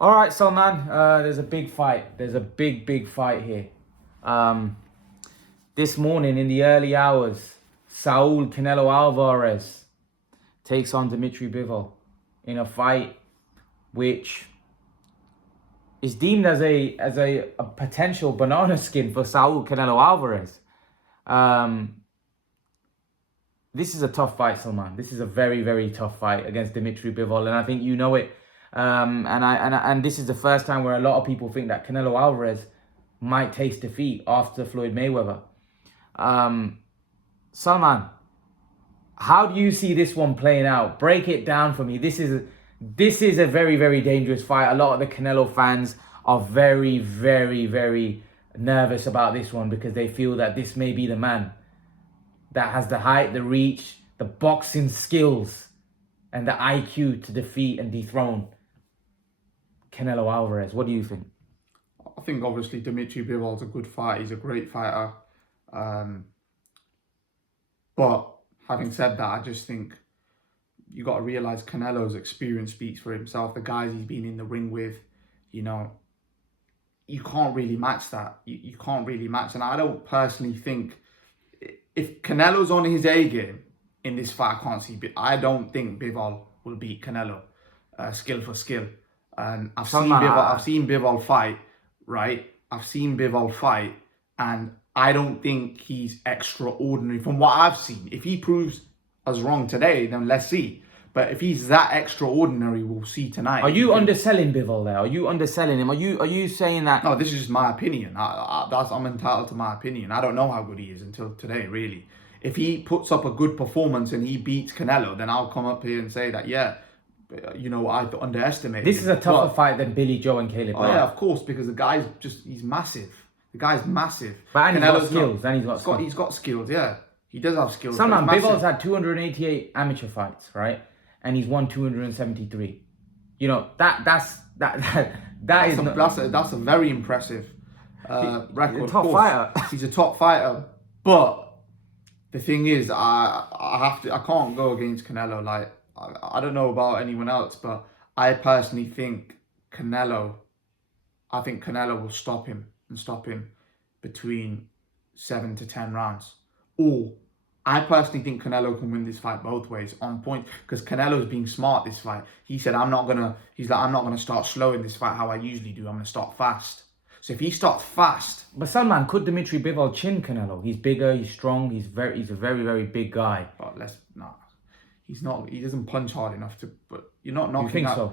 All right, Salman. There's a big fight. There's a big fight here. This morning in the early hours, Saul Canelo Alvarez takes on Dmitry Bivol in a fight which is deemed as a potential banana skin for Saul Canelo Alvarez. This is a tough fight, Salman. This is a very tough fight against Dmitry Bivol, and I think you know it. And this is the first time where a lot of people think that Canelo Alvarez might taste defeat after Floyd Mayweather. Salman, how do you see this one playing out? Break it down for me. This is a very dangerous fight. A lot of the Canelo fans are very nervous about this one because they feel that this may be the man that has the height, the reach, the boxing skills, and the IQ to defeat and dethrone Canelo Alvarez. What do you think? I think obviously Dmitry Bivol's a good fighter. He's a great fighter. But having said that, I just think you got to realise Canelo's experience speaks for himself. The guys he's been in the ring with, you can't really match that. You can't really match. And I don't personally think, if Canelo's on his A game in this fight, I don't think Bivol will beat Canelo skill for skill. I've seen Bivol fight, right? I've seen Bivol fight, and I don't think he's extraordinary from what I've seen. If he proves us wrong today, then let's see. But if he's that extraordinary, we'll see tonight. Are you underselling Bivol there? Are you underselling him? Are you saying that? No, this is just my opinion. I'm entitled to my opinion. I don't know how good he is until today, really. If he puts up a good performance and he beats Canelo, then I'll come up here and say that, I underestimated This is a tougher fight than Billy Joe and Caleb. Oh, yeah, of course, because the guy's he's massive. The guy's massive. But he's got skills. He's got skills, yeah. He does have skills. Bivol's had 288 amateur fights, right? And he's won 273. That's a very impressive record. A top fighter. He's a top fighter, but the thing is, I can't go against Canelo. Like, I don't know about anyone else, but I personally think Canelo will stop him between 7 to 10 rounds. Or I personally think Canelo can win this fight both ways on point, because Canelo's being smart this fight. He said, I'm not gonna start slow in this fight how I usually do. I'm gonna start fast. So if he starts fast. But Salman, could Dmitry Bivol chin Canelo? He's bigger, he's strong, he's a very big guy. But he's not. He doesn't punch hard enough to. But you're not knocking. You think out. so?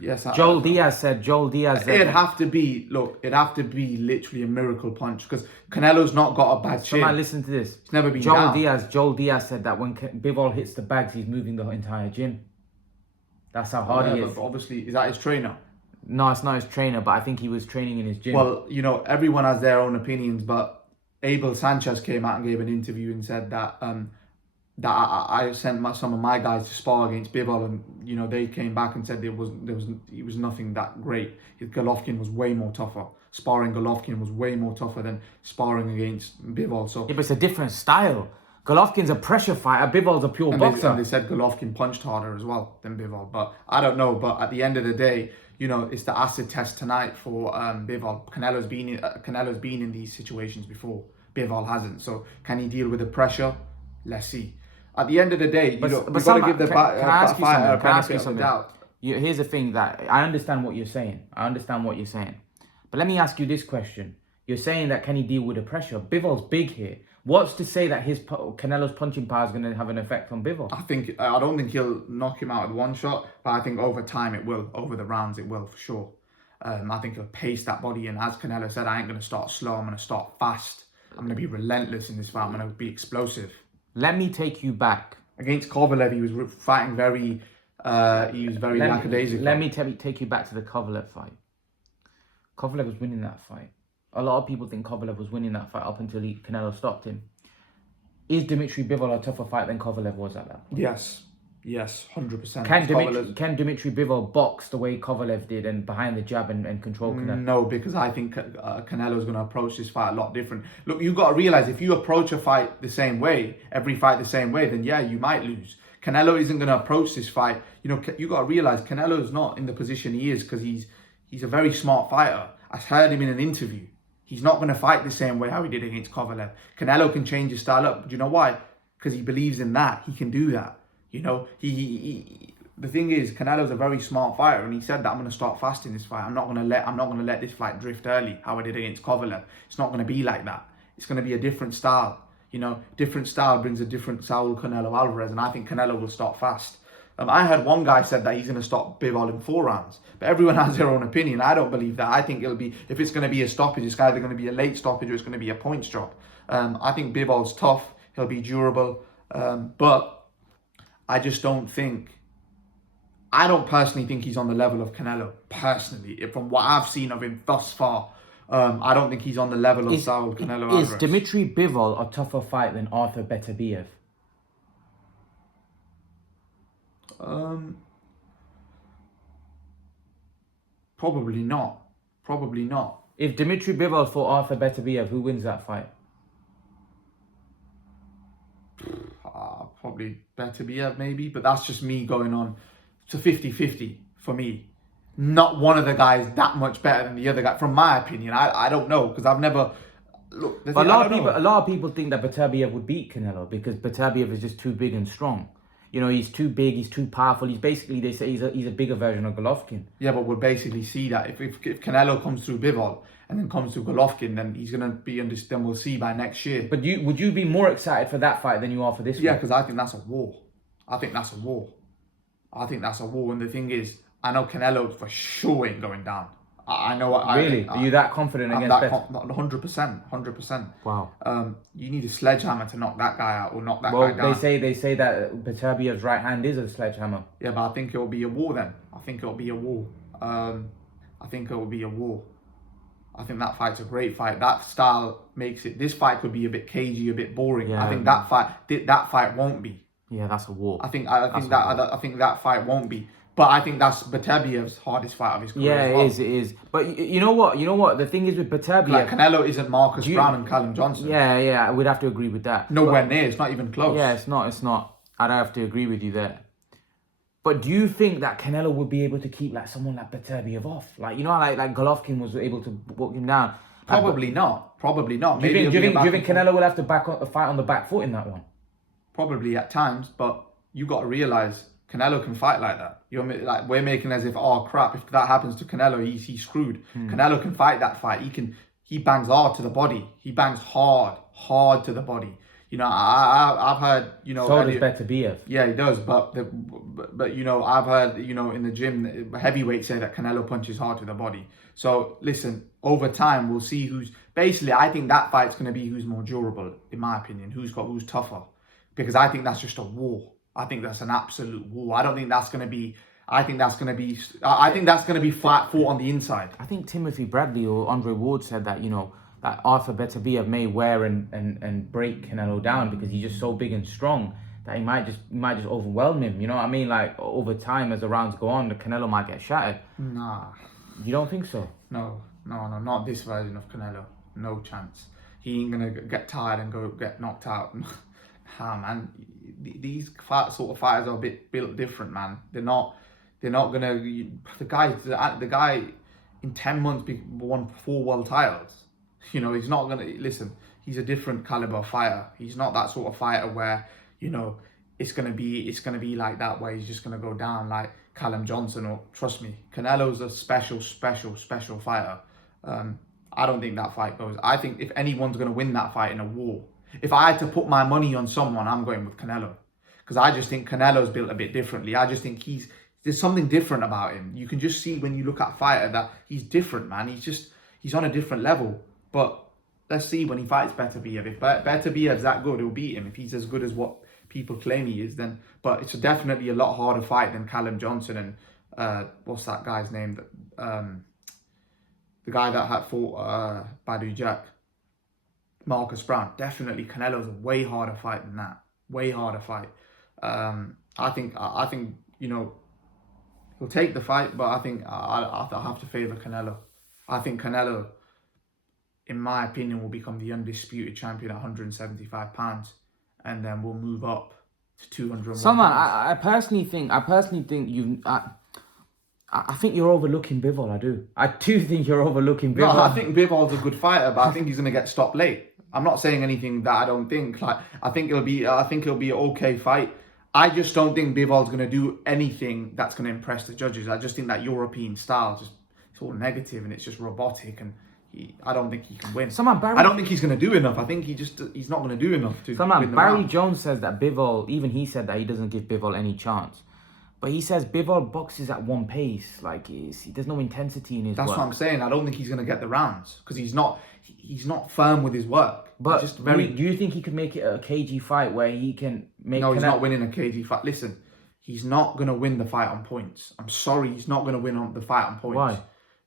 Yes. Joel Diaz said. It'd have to be literally a miracle punch, because Canelo's not got a bad chin. Salman, listen to this. It's never been down. Joel Diaz said that when Bivol hits the bags, he's moving the entire gym. That's how hard he is. But obviously, is that his trainer? No, it's not his trainer, but I think he was training in his gym. Well, everyone has their own opinions, but Abel Sanchez came out and gave an interview and said that I sent some of my guys to spar against Bivol, and they came back and said he was nothing that great. Golovkin was way more tougher. Sparring Golovkin was way more tougher than sparring against Bivol. So yeah, but it's a different style. Golovkin's a pressure fighter. Bivol's a pure boxer. They said Golovkin punched harder as well than Bivol, but I don't know. But at the end of the day, it's the acid test tonight for Bivol. Canelo's been in these situations before. Bivol hasn't. So can he deal with the pressure? Let's see. At the end of the day, you've got to give the fighter a benefit of the doubt. Here's the thing, that I understand what you're saying. But let me ask you this question. You're saying that can he deal with the pressure? Bivol's big here. What's to say that Canelo's punching power is going to have an effect on Bivol? I don't think he'll knock him out with one shot, but I think over time it will. Over the rounds it will, for sure. I think he'll pace that body, and as Canelo said, I ain't going to start slow. I'm going to start fast. I'm going to be relentless in this fight. I'm going to be explosive. Let me take you back. Against Kovalev, he was fighting very lackadaisical. Let me take you back to the Kovalev fight. Kovalev was winning that fight. A lot of people think Kovalev was winning that fight up until Canelo stopped him. Is Dmitry Bivol a tougher fight than Kovalev was at that point? Yes, 100%. Can Dmitry Bivol box the way Kovalev did and behind the jab and control Canelo? No, because I think Canelo's going to approach this fight a lot different. Look, you've got to realise, if you approach a fight the same way, every fight the same way, then yeah, you might lose. Canelo isn't going to approach this fight. You've got to realise Canelo's not in the position he is because he's He's a very smart fighter. I heard him in an interview. He's not going to fight the same way how he did against Kovalev. Canelo can change his style up. Do you know why? Because he believes in that. He can do that. You know, the thing is, Canelo's a very smart fighter, and he said that I'm going to start fast in this fight. I'm not going to let this fight drift early, how I did against Kovalev. It's not going to be like that. It's going to be a different style. You know, different style brings a different Saul Canelo Alvarez, and I think Canelo will start fast. I heard one guy said that he's going to stop Bivol in 4 rounds, but everyone has their own opinion. I don't believe that. I think it'll be, if it's going to be a stoppage, it's either going to be a late stoppage or it's going to be a points drop. I think Bivol's tough. He'll be durable, but I just don't think. I don't personally think he's on the level of Canelo. Personally, from what I've seen of him thus far, I don't think he's on the level of Saul Canelo Alvarez. Is Dmitry Bivol a tougher fight than Arthur Beterbiev? Probably not. Probably not. If Dmitry Bivol fought Arthur Beterbiev, who wins that fight? Probably Beterbiev maybe, but that's just me going on. It's a 50-50 for me. Not one of the guys that much better than the other guy, from my opinion. I don't know, because I've never... Look, but a lot of people think that Beterbiev would beat Canelo because Beterbiev is just too big and strong. You know, he's too big, he's too powerful. He's basically, they say he's a bigger version of Golovkin. Yeah, but we'll basically see that. If Canelo comes through Bivol and then comes through Golovkin, then he's going to be then we'll see by next year. But would you be more excited for that fight than you are for this one? Yeah, because I think that's a war. I think that's a war. And the thing is, I know Canelo for sure ain't going down. I know. Really? Are you that confident against Beterbiev? 100%. Wow. You need a sledgehammer to knock that guy out or knock that guy down. Well, they say that Beterbiev's right hand is a sledgehammer. Yeah, but I think it'll be a war then. I think it'll be a war. I think that fight's a great fight. That style makes it. This fight could be a bit cagey, a bit boring. Yeah, I think that fight won't be. Yeah, that's a war. I think that fight won't be. But I think that's Beterbiev's hardest fight of his career. Yeah, it is. But you know what? The thing is with Beterbiev... Like Canelo isn't Marcus Brown and Callum Johnson. Yeah, we'd have to agree with that. Nowhere near. It's not even close. Yeah, it's not. I'd have to agree with you there. But do you think that Canelo would be able to keep like someone like Beterbiev off? Like, you know, like Golovkin was able to walk him down. Probably not. Do you think Canelo will have to fight on the back foot in that one? Probably at times, but you got to realise Canelo can fight like that. We're making as if, oh crap, if that happens to Canelo, he's screwed. Canelo can fight that fight. He bangs hard to the body. He bangs hard to the body. You know, I've heard, you know... So does Beterbiev. Yeah, he does. But you know, I've heard, you know, in the gym, heavyweights say that Canelo punches hard to the body. So, listen, over time, we'll see who's... Basically, I think that fight's going to be who's more durable, in my opinion. Who's tougher. Because I think that's just a war. I think that's an absolute war. I don't think that's going to be... I think that's going to be fought on the inside. I think Timothy Bradley or Andre Ward said that, you know, that Arthur Beterbiev may wear and break Canelo down because he's just so big and strong that he might just overwhelm him. You know what I mean? Like, over time, as the rounds go on, the Canelo might get shattered. Nah. You don't think so? No, not this version of Canelo. No chance. He ain't going to get tired and go get knocked out. Man. These sort of fighters are a bit built different, man. They're not gonna. The guy in 10 months won 4 world titles. You know, he's not gonna listen. He's a different caliber fighter. He's not that sort of fighter where, you know, it's gonna be like that where he's just gonna go down like Callum Johnson. Or trust me, Canelo's a special fighter. I don't think that fight goes. I think if anyone's gonna win that fight in a war, if I had to put my money on someone, I'm going with Canelo. Because I just think Canelo's built a bit differently. I just think there's something different about him. You can just see when you look at a fighter that he's different, man. He's on a different level. But let's see when he fights Beterbiev. If Beterbiev's that good, he'll beat him. If he's as good as what people claim he is, then... But it's definitely a lot harder fight than Callum Johnson and... what's that guy's name? The guy that had fought Badu Jack. Marcus Brown. Definitely Canelo's a way harder fight than that. Way harder fight. I think you know, he'll take the fight, but I think I'll have to favour Canelo. I think Canelo, in my opinion, will become the undisputed champion at 175 pounds, and then we'll move up to 201. I personally think I think you're overlooking Bivol. I do think you're overlooking No, Bivol. I think Bivol's a good fighter, but I think he's going to get stopped late. I'm not saying anything that I don't think. Like, I think it'll be an okay fight. I just don't think Bivol's going to do anything that's going to impress the judges. I just think that European style it's all negative and it's just robotic, and I don't think he can win. I don't think he's going to do enough. I think he's not going to do enough to win the Barry round. Jones says that Bivol, even he said that he doesn't give Bivol any chance. But he says Bivol boxes at one pace. Like, there's no intensity in his That's work. what I'm saying. I don't think he's going to get the rounds because he's not firm with his work. But just very. do you think he could make it a cagey fight where he can make... No, he's not winning a cagey fight. Listen, he's not going to win the fight on points. I'm sorry, he's not going to win the fight on points. Why?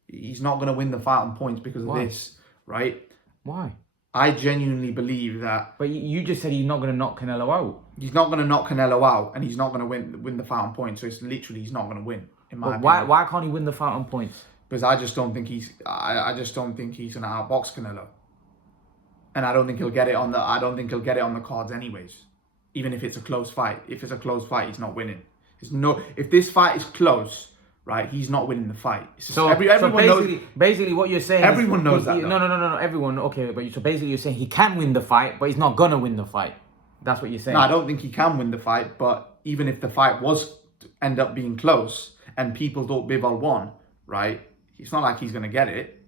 He's not going to win the fight on points because of this, right? Why? I genuinely believe that... But you just said he's not going to knock Canelo out. He's not going to knock Canelo out, and he's not going to win the fight on points. So it's literally he's not going to win, in my opinion. Why can't he win the fight on points? Because I just don't think he's going to outbox Canelo, and I don't think he'll get it on the cards anyways. Even if it's a close fight, he's not winning. If this fight is close, right, he's not winning the fight. Everyone knows. Basically, what you're saying. Everyone knows that. No. Everyone. Okay, but so basically, you're saying he can win the fight, but he's not gonna win the fight. That's what you're saying. No, I don't think he can win the fight. But even if the fight was to end up being close and people thought Bivol won, right, it's not like he's gonna get it.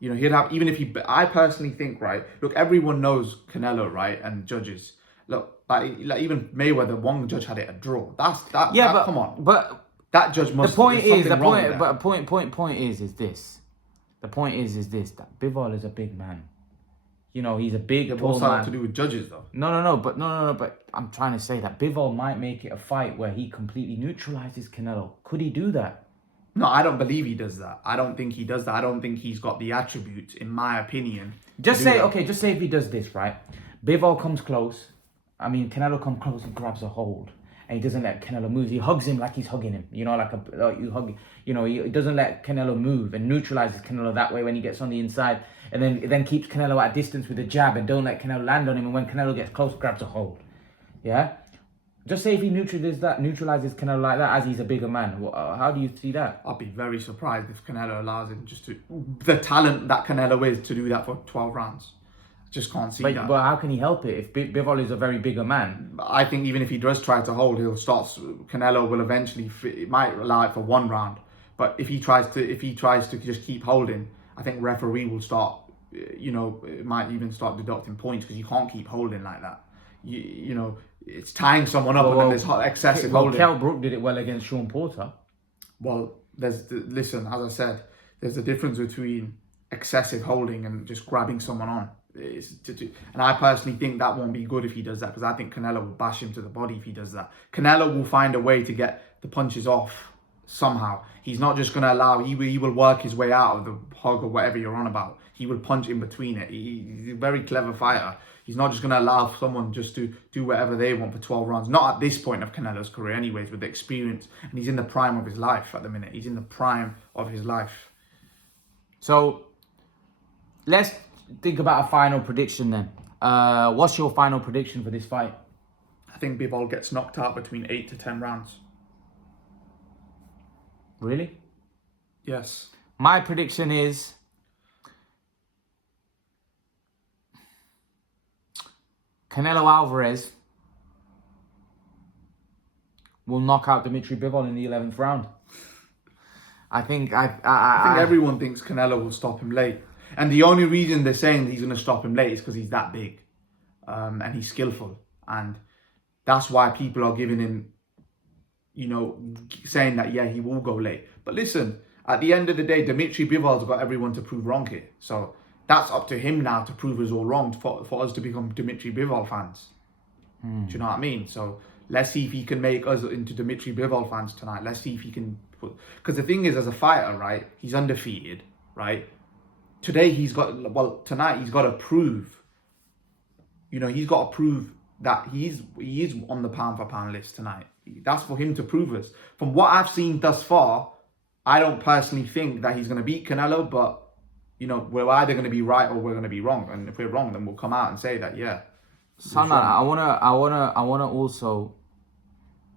You know, he'd have, even if he. I personally think, right. Look, everyone knows Canelo, right, and judges. Look, like even Mayweather, one judge had it a draw. Come on. But that judge must. The point is that Bivol is a big man. You know, he's a big tall What's that man. have to do with judges though? No. But I'm trying to say that Bivol might make it a fight where he completely neutralizes Canelo. Could he do that? No, I don't believe he does that. I don't think he does that. I don't think he's got the attributes, in my opinion. Just say if he does this, right? Bivol comes close. I mean, Canelo comes close and grabs a hold. And he doesn't let Canelo move. He hugs him like he's hugging him. You know, you hug. You know, he doesn't let Canelo move and neutralizes Canelo that way when he gets on the inside, and then keeps Canelo at distance with a jab and don't let Canelo land on him. And when Canelo gets close, grabs a hold. Yeah. Just say if he neutralizes Canelo like that, as he's a bigger man. How do you see that? I'd be very surprised if Canelo allows him the talent that Canelo is to do that for 12 rounds. Just can't see that. But how can he help it if Bivol is a very bigger man? I think even if he does try to hold, Canelo will eventually. It might allow it for one round, but if he tries to just keep holding, I think referee will start. It might even start deducting points because you can't keep holding like that. You know, it's tying someone up and then there's excessive holding. Kell Brook did it well against Sean Porter. Well, listen, as I said, there's a difference between excessive holding and just grabbing someone on. And I personally think that won't be good if he does that, because I think Canelo will bash him to the body if he does that. Canelo will find a way to get the punches off somehow. He's not just going to allow, he will work his way out of the hug or whatever you're on about. He will punch in between it. He's a very clever fighter. He's not just going to allow someone just to do whatever they want for 12 rounds. Not at this point of Canelo's career anyways, with the experience. And he's in the prime of his life at the minute. He's in the prime of his life. So, let's think about a final prediction then. What's your final prediction for this fight? I think Bivol gets knocked out between 8 to 10 rounds. Really? Yes. My prediction is Canelo Alvarez will knock out Dmitry Bivol in the 11th round. I think everyone thinks Canelo will stop him late. And the only reason they're saying he's going to stop him late is because he's that big. And he's skillful. And that's why people are giving him, saying that, yeah, he will go late. But listen, at the end of the day, Dmitry Bivol's got everyone to prove wrong here. So that's up to him now to prove us all wrong for us to become Dmitry Bivol fans. Do you know what I mean? So let's see if he can make us into Dmitry Bivol fans tonight. Let's see if he can put... Because the thing is, as a fighter, right, he's undefeated, right? Tonight he's got to prove, he's got to prove that he is on the pound for pound list tonight. That's for him to prove us. From what I've seen thus far, I don't personally think that he's going to beat Canelo, but, we're either going to be right or we're going to be wrong. And if we're wrong, then we'll come out and say that, yeah. Salman, I wanna also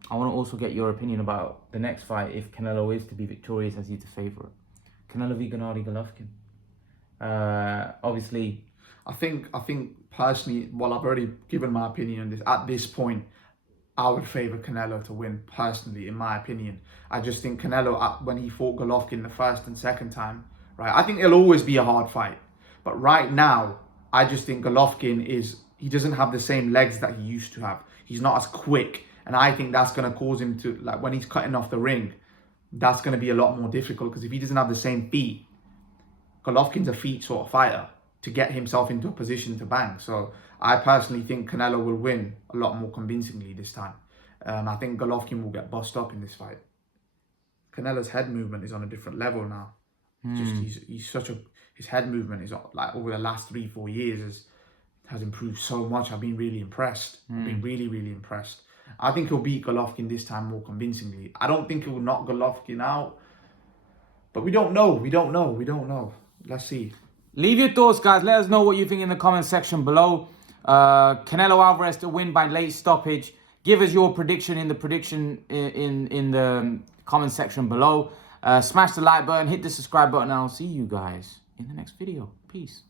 I want to also get your opinion about the next fight. If Canelo is to be victorious, as he's the favorite, Canelo v Gennady Golovkin. Obviously, I think personally, well, I've already given my opinion on this. At this point, I would favour Canelo to win, personally, in my opinion. I just think Canelo, when he fought Golovkin the first and second time, right, I think it'll always be a hard fight. But right now, I just think Golovkin he doesn't have the same legs that he used to have. He's not as quick. And I think that's going to cause him to, like, when he's cutting off the ring, that's going to be a lot more difficult. Because if he doesn't have the same feet, Golovkin's a feet sort of fighter to get himself into a position to bang. So I personally think Canelo will win a lot more convincingly this time. I think Golovkin will get bossed up in this fight. Canelo's head movement is on a different level now. His head movement is like over the last 3-4 years has improved so much. I've been really impressed. I've been really, really impressed. I think he'll beat Golovkin this time more convincingly. I don't think he'll knock Golovkin out, but we don't know. We don't know. Let's see. Leave your thoughts, guys. Let us know what you think in the comment section below. Canelo Alvarez to win by late stoppage. Give us your prediction in the comment section below. Smash the like button, hit the subscribe button, and I'll see you guys in the next video. Peace.